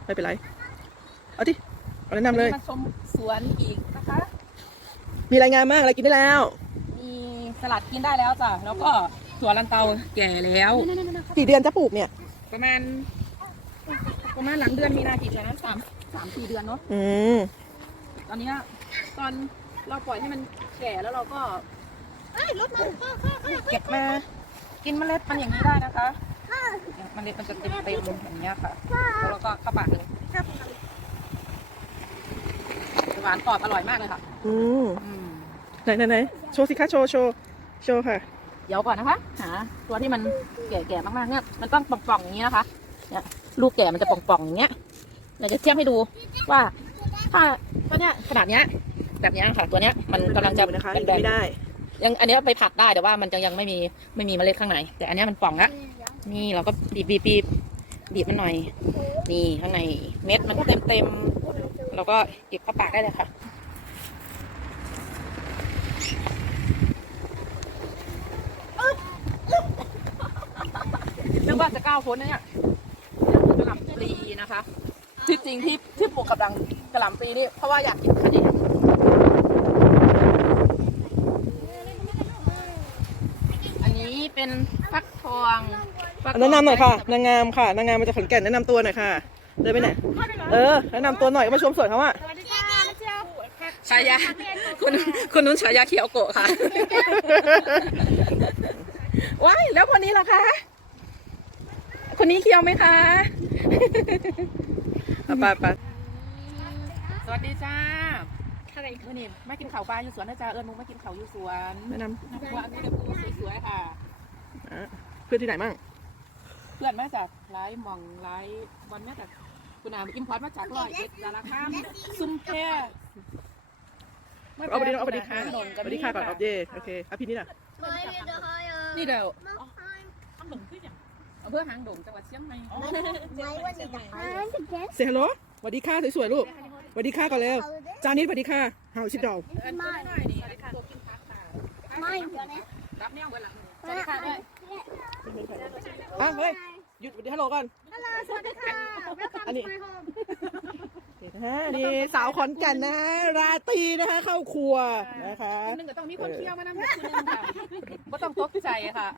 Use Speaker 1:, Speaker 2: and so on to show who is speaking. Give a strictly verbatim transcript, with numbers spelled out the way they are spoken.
Speaker 1: ไม่เป็นไรเอาดิเอาแนะนำเลย
Speaker 2: มาชมสวนอีกนะคะ
Speaker 1: มีรายงานมากอะไรกินได้แล้ว
Speaker 2: มีสลัดกินได้แล้วจ้ะแล้วก็ถั่วลันเตาแก่แล้ว
Speaker 1: กี่เดือนจะปลูกเนี่ย
Speaker 2: ประมาณประมาณหลังเดือนมีนากี่เดือนนั้นสามสามสี่เดือนเนาะ
Speaker 1: อืม
Speaker 2: ตอนนี้ตอนเราปล่อยให้มันแก่แล้วเราก็เก็บมากินเมล็ดมันอย่างนี้ได้นะคะเมล็ดมันจะเต็มเต็มอย่างนี้ค่ะแล้วเราก็เข้าปากเลยหวานกรอบอร่อยมากเลยค่ะ
Speaker 1: อืม
Speaker 2: อืม
Speaker 1: ไหนไหนไหนโชว์สิคะโชว์โชว์โชว์ค่ะ
Speaker 2: เดี๋ยวก่อนนะคะหาตัวที่มันแก่ๆมากๆเนี่ยมันต้องป่องๆอย่างนี้นะคะเนี่ยลูกแก่มันจะป่องๆอย่างเงี้ยเราจะเทียบให้ดูว่าถ้าตัวเนี้ยขนาดเนี้ยแบบเนี้ยค่ะตัวเนี้ยมันกำลังจะ
Speaker 1: นะคะ
Speaker 2: แดง
Speaker 1: ไม่ได้
Speaker 2: ๆยังอันนี้ไปผัดได้แต่ว่ามันจะยังไม่มีไม่มีเมล็ดข้างในแต่อันเนี้ยมันป่องละนี่เราก็บีบบีบบีบบีบมันหน่อยนี่ข้างในเม็ดมันเต็มเต็มๆเราก็เก็บเข้าปากได้เลยค่ะเรื่องว่าจะก้าวพ้นนะเนี่ยกระหล่ำปลีนะคะที่จริงที่ที่ปลูกกับดังกระหล่ำปลีนี่เพราะว่าอยากกินขนมอันนี้เป็นฟักทองฟักทอง
Speaker 1: แนะนำหน่อยค่ะนางงามค่ะนางงามมาจากขอนแก่นแนะนำตัวหน่อยค่ะเดินไปไหนเออแนะนำตัวหน่อยก็มาชมสวนเขาอะ
Speaker 3: สวัสดีค่ะเจ้า
Speaker 2: ฉายาคุณคุณนุ้นฉายาเขียวโกะค่ะว้ายแล้วคนนี้ล่ะคะคนนี้เคียวไหมคะไปไปสวัสดีจ้าอะไรเมื่อนี่มากินข้าวปลาอยู่สวนนะจ้าเอิญมุกมากินข้าวอยู่สวน
Speaker 1: แนะน
Speaker 2: ว่าอันนี้เป็นผู้สวยๆค่ะ
Speaker 1: ำอ่ะเพื่อนที่ไหนมั่ง
Speaker 2: เพื่อนมาจากไลฟ์มองไลฟ์บอลมาจากคุณอาอิมพอร์ตมาจากร้อยเอ็ดดาราข้ามซุ่มแพร่
Speaker 1: เอาไปดิเอาไปดิค่ะเอาไปดิค่ะก่อนเอาเย่โอเคเอาพี่นี่น่ะ
Speaker 2: นี่เดี๋ยวทำหลงขึ้นอย่างอำเภอหางดงจังหวัดเชียงใหม่
Speaker 1: เซฮัลโหลสวัสดีค่ะสวยๆลูกสวัสดีค่ะก่อนเร็วจานิดสวัสดีค่ะเฮาชิดดาว
Speaker 2: เอิญไม่หน่อยดีตัวกินพักค่ะ
Speaker 3: ไม่เดี๋ยวนะ
Speaker 2: รับเนี่ยเวลาสวัสดีค่ะด้วย
Speaker 1: อ่ะเฮ้ยหยุดสวัสดีฮัลโหลก่อน
Speaker 3: ฮัลโหลสวัสดีค่ะ
Speaker 1: อันนี้นะฮะนี่สาวขอนแก่นนะฮะราตรีนะคะเข้าครัวนะคะ
Speaker 2: คนหนึ่งก็ต้องมีคนเที่ยวมานำคนหนึ่งค่ะก็ต้องตกใจค่ะ